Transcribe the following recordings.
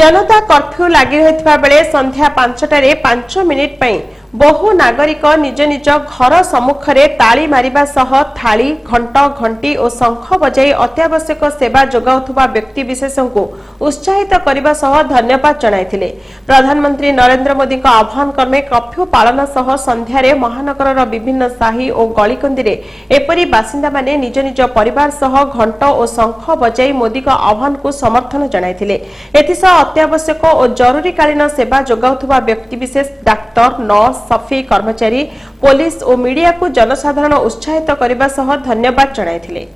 जनता curfew लगी रही बेले संध्या 5टारे 5 मिनिट पई बहु नागरिक निज निज घर सम्मुखरे ताली मारिबा सह थाली घंट घंटी और शंख बजाई अत्यावश्यक सेवा जोगाउथुबा व्यक्ति विशेषଙ୍କୁ उत्साहित करने सह धन्यवाद जणाइथिले। प्रधानमंत्री नरेंद्र मोदी का आह्वान क्रमे कर्फ्यू पालन सह संध्यारे महानगर विभिन्न साही और गलिकंदी रे एपरी बासिंदा माने निज निज परिवार सह घंट और शंख बजाई मोदी का आह्वान को समर्थन जणाइथिले। एथिसह अत्यावश्यक और जरूरीकालीन सेवा जोगाउथुबा व्यक्ति विशेष डाक्टर नर्स सफाई कर्मचारी पुलिस और मीडिया को जनसाधारण उत्साहित करने सह धन्यवाद जणाइथिले।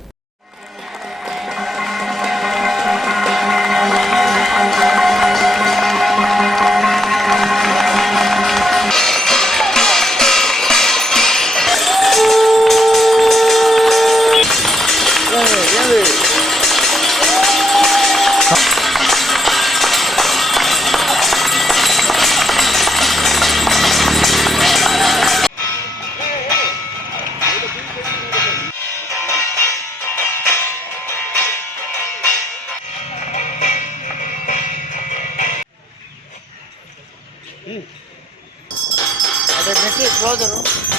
अरे देखिए क्लोज करो।